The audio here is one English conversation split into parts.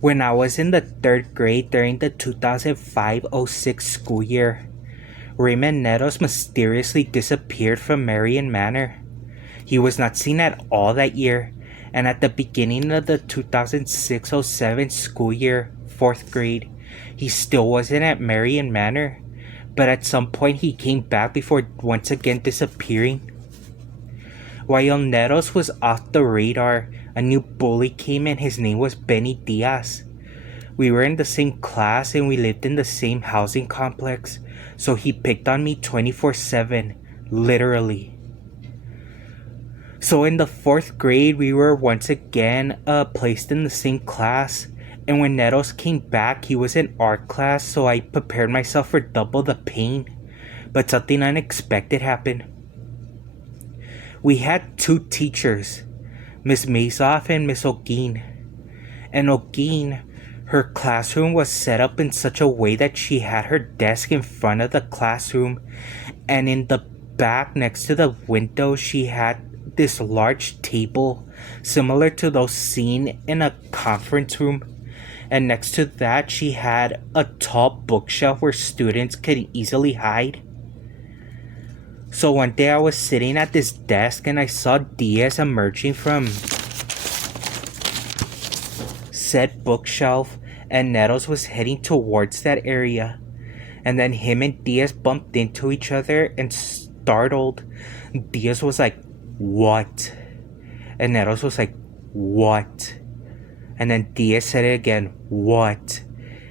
When I was in the third grade during the 2005-06 school year, Raymond Nettles mysteriously disappeared from Marion Manor. He was not seen at all that year, and at the beginning of the 2006-07 school year, 4th grade, he still wasn't at Marion Manor, but at some point he came back before once again disappearing. While Nettles was off the radar, a new bully came and his name was Benny Diaz. We were in the same class and we lived in the same housing complex, so he picked on me 24/7, literally. So in the 4th grade, we were once again placed in the same class, and when Nettles came back, he was in art class, so I prepared myself for double the pain, but something unexpected happened. We had two teachers, Miss Mazoff and Miss O'Gean. And O'Gean, her classroom was set up in such a way that she had her desk in front of the classroom, and in the back next to the window she had this large table similar to those seen in a conference room, and next to that she had a tall bookshelf where students could easily hide. So one day I was sitting at this desk and I saw Diaz emerging from said bookshelf, and Nettles was heading towards that area. And then him and Diaz bumped into each other, and startled, Diaz was like, "What?" And Nettles was like, "What?" And then Diaz said it again, "What?"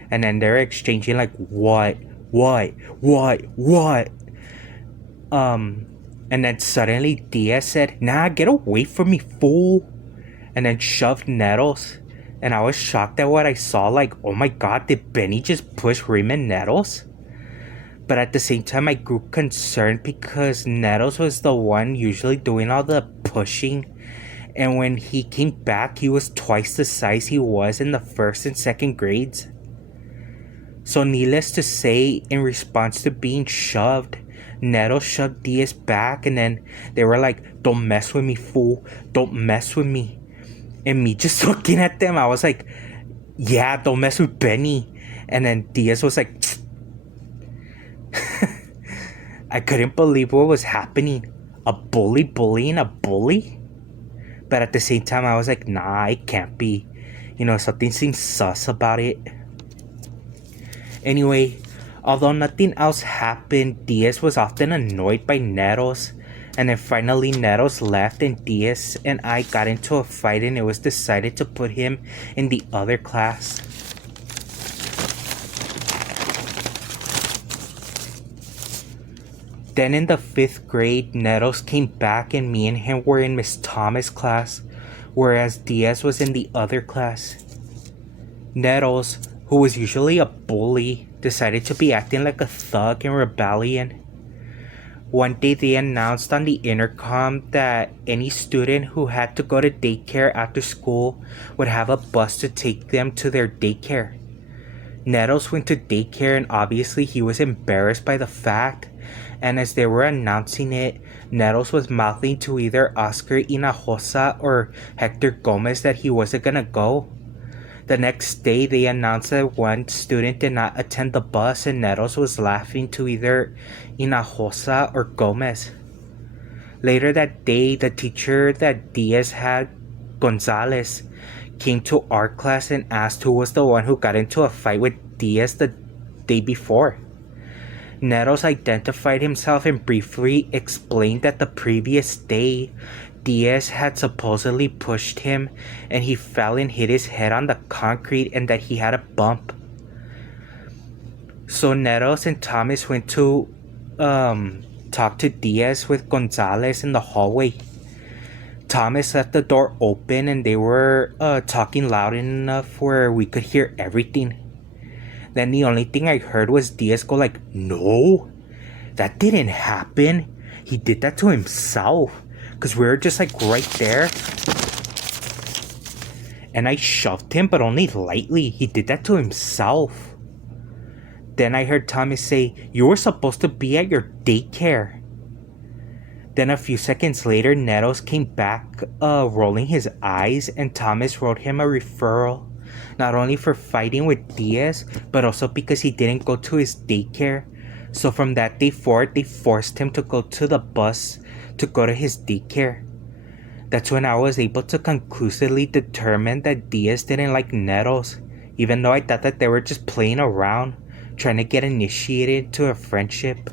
And then they're exchanging like, "What? What? What? What?" And then suddenly Diaz said, "Nah, get away from me, fool," and then shoved Nettles. And I was shocked at what I saw, like, oh my god, did Benny just push Raymond Nettles? But at the same time, I grew concerned because Nettles was the one usually doing all the pushing, and when he came back, he was twice the size he was in the 1st and 2nd grades. So needless to say, in response to being shoved, Nettles shoved Diaz back, and then they were like, "Don't mess with me, fool. Don't mess with me." And me just looking at them, I was like, "Yeah, don't mess with Benny." And then Diaz was like, I couldn't believe what was happening. A bully bullying a bully? But at the same time, I was like, nah, it can't be. Something seems sus about it. Anyway, although nothing else happened, Diaz was often annoyed by Nettles. And then finally Nettles left and Diaz and I got into a fight, and it was decided to put him in the other class. Then in the 5th grade, Nettles came back and me and him were in Miss Thomas' class, whereas Diaz was in the other class. Nettles, who was usually a bully, decided to be acting like a thug in rebellion. One day they announced on the intercom that any student who had to go to daycare after school would have a bus to take them to their daycare. Nettles went to daycare, and obviously he was embarrassed by the fact, and as they were announcing it, Nettles was mouthing to either Oscar Hinojosa or Hector Gomez that he wasn't gonna go. The next day, they announced that one student did not attend the bus, and Nettles was laughing to either Hinojosa or Gomez. Later that day, the teacher that Diaz had, Gonzalez, came to art class and asked who was the one who got into a fight with Diaz the day before. Nettles identified himself and briefly explained that the previous day, Diaz had supposedly pushed him and he fell and hit his head on the concrete, and that he had a bump. So Nettles and Thomas went to talk to Diaz with Gonzalez in the hallway. Thomas left the door open and they were talking loud enough where we could hear everything. Then the only thing I heard was Diaz go like, "No, that didn't happen. He did that to himself." Because we were just like right there. And I shoved him, but only lightly. He did that to himself. Then I heard Thomas say, "You were supposed to be at your daycare." Then a few seconds later, Nettles came back rolling his eyes, and Thomas wrote him a referral not only for fighting with Diaz, but also because he didn't go to his daycare. So from that day forward, they forced him to go to the bus to go to his daycare. That's when I was able to conclusively determine that Diaz didn't like Nettles, even though I thought that they were just playing around, trying to get initiated into a friendship.